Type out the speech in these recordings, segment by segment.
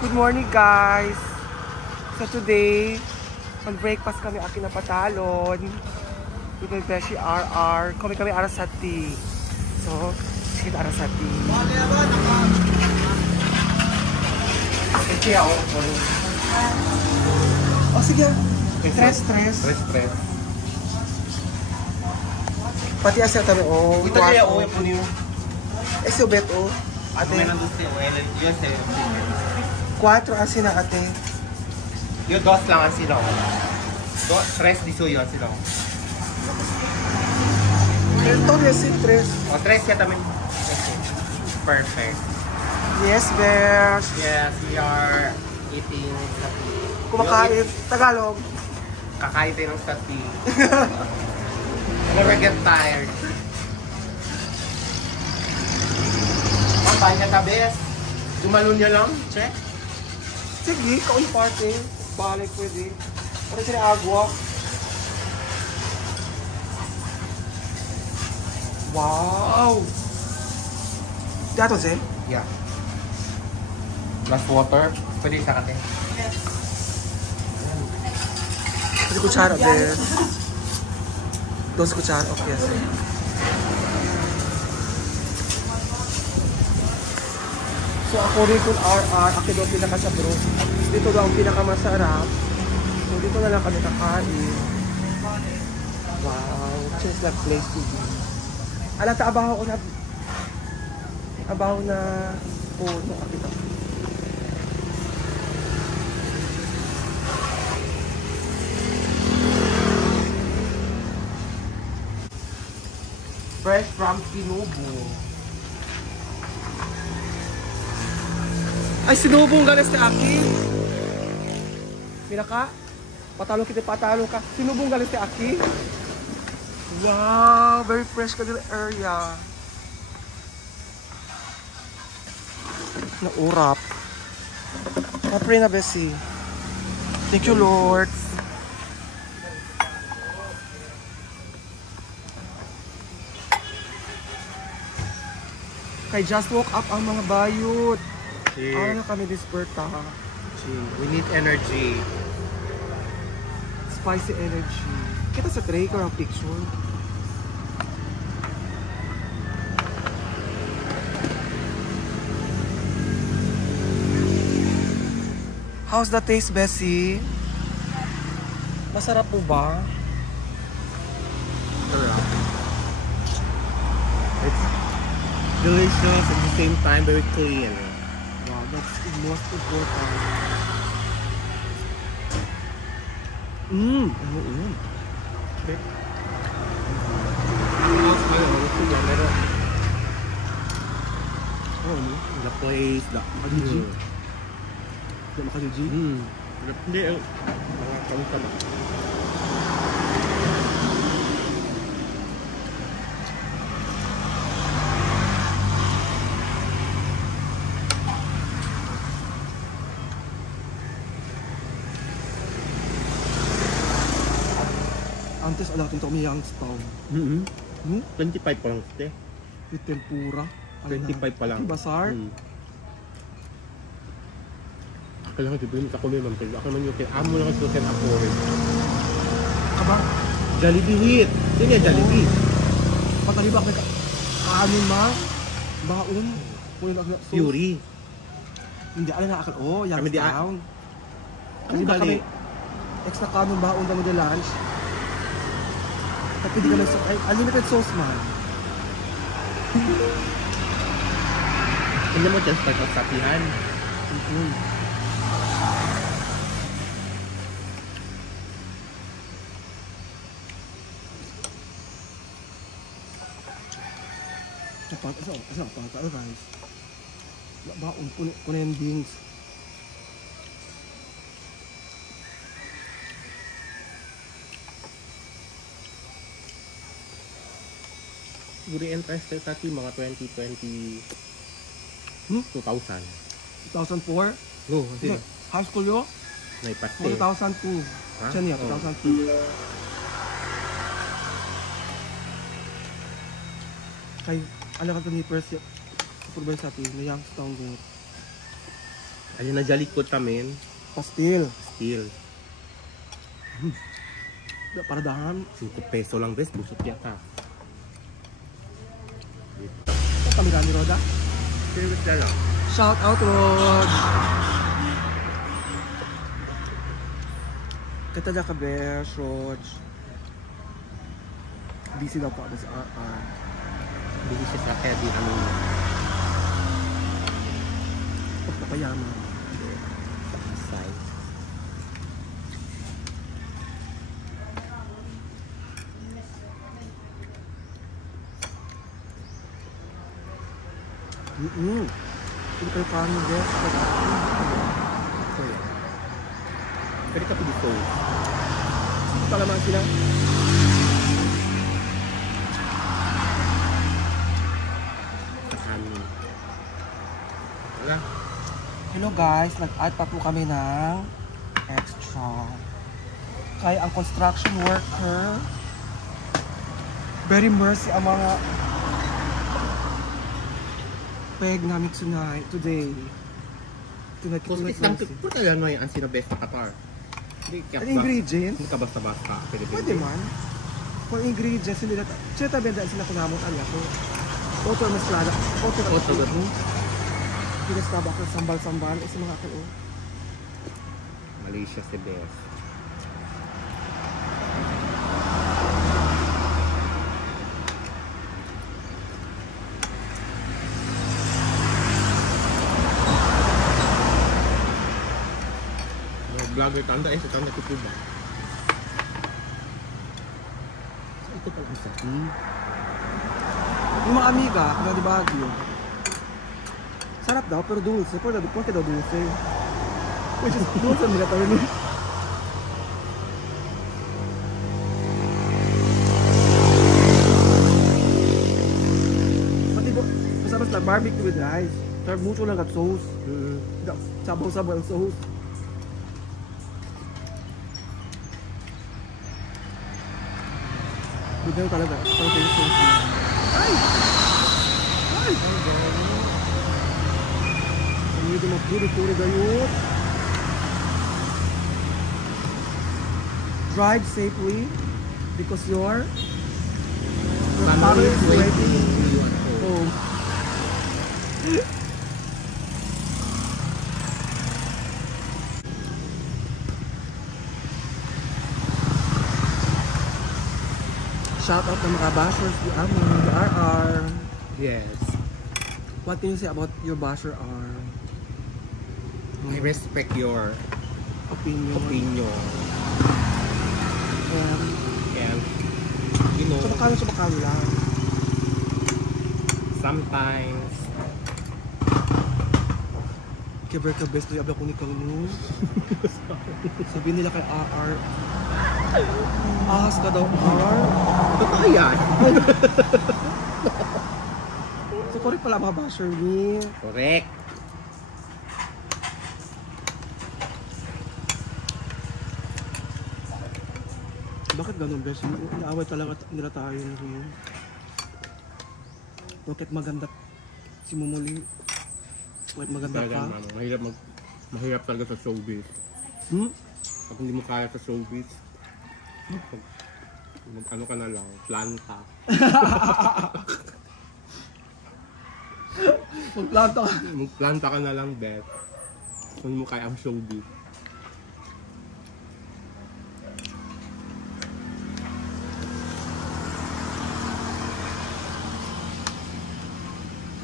Good morning guys! So today, mag-breakfast kami akin na patalon. With my beshi RR. Kami arasati. So, sige arasati. Sige ako. Oh sige. Tres. Pati asa kami. Oh, ito kaya uwi po niyo. Ese beto. Ate. Meron doon siya. 4 asin na ate. Yung dos lang ang silong. Tres di suyo ang silong. Ito yes, tres. O, tres ya tamin. Perfect. Yes, bears. Yes, we are eating sati. Kumakain. Tagalog. Kakain tayo ng sati. Never get tired. Kampanya ka, bes. Dumalun niya lang. Check. Sige, kaun party. Balik pwede. Ano sila agwa? Wow! Dato, Zen? Yeah. Plus water. Pwede isa kate. Yes. Pwede kutsara, Ben. 2 kutsara. Okay, yes. So ako rin kung RR, akin daw pinakasabro. Dito daw ang pinakamasarap. So dito na lang kami kakain. Wow, just like place to be. Alata, abaho na puno. Akita. Fresh from Sinubu. Ay, sinubong ganas ni Aki. Mira ka? Patalo ka. Sinubong ganas ni Aki. Wow, very fresh ka dito area. Naurap. Napre na besi. Thank you, Lord. Kay just woke up ang mga bayot. Ano na kami disperta? We need energy. Spicy energy. Kita sa tray ko ang picture. How's the taste, Bessie? Masarap po ba? It's delicious at the same time very clean. Wow, that's the most important. Okay. The place, the Makadiji? The Makadiji? Hindi, mga kamusta ba? Antes ala tito mi Youngstown. 25 pa lang ste. With tempura. 25 pa lang. Basar. Kailangan dito sa kulo man pero ako man yung amo lang sa hotel ako. Kaba? Jollibee hit. Sige Jollibee. Pataliba ka kaanin ma. Baon. Puno na Fury. Hindi ala na akal. Oh, Youngstown. Kasi ba kami extra kanon baon daw mo de lunch. Tapi di ka lang unlimited sauce man. Hindi mo just start ang sapihan. Asa guys. Baon puno yung beans. Siguro interested sa ating mga 2020 2000. 2004? No, hindi. High school yo? Naipaste. 2002. Siya niya, 2002. Kay, alam ka ni Percy, supervise sa atin, na Youngstown din. Ayun na jalikot tamin. Pastil. Steel. Para dahan. 5 peso lang bes. Busot yata. Ito kami gani, Roda. Service na lang. Shout out, Rod! Kata na ka, Besh, Rod. Busy daw po ako sa RR. Hindi siya sa heavy ano. Pagpapayaman. Side. Hindi kayo kanin, Besh. Okay. Pwede ka dito. Palaman sila. Wala. Hello guys, nag-add pa po kami ng extra. Kaya ang construction worker, very mercy ang mga peg namin tonight, today. Tonight, Kustis lang. Pwede ka yan ang sinabes sa Qatar. Ang ingredients? Hindi ka basta-basta. Pwede man. Kung ingredients, hindi na sila benda sila kunamot ala ko. Oto mas lada. Oto na ko. Pinas na ba ako sambal-sambal? Isa mga ako. Malaysia si best. Vlogger tanda sa tanda ko ba? So, ito pala isa. Yung mga amiga, na di Baguio. Sarap daw, pero dulce. Pero porque daw dulce. Which is dulce nila tayo nun. Pati basta barbecue with rice. Pero mucho lang at sauce. Sabaw-sabaw ang sauce. Bigyan talaga. Parang kayo sauce niya. Ay! Ay! Hindi mo puri-puri gayot. Drive safely because your family is waiting. Oh. Shout out to mga bashers, the RR. Yes. What can you say about your basher R? I respect your Opinion. And you know, Subakalo lang. sometimes Keber ka best na ko ni Kang Sabi nila kay RR. Ahas ka daw, RR. totoo yan. So, correct pala mga basher ni. Correct. Bakit ganun, best? Inaaway talaga nila tayo ngayon. Bakit maganda si Mumuli? Bakit maganda ka? Mahirap talaga sa showbiz. Pag hindi mo kaya sa showbiz, ano ka na lang, planta. Magplanta ka. Magplanta ka na lang, Beth. Kung hindi mo kaya ang showbiz.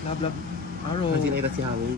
Love, Aro. Kasi naita si Hangin.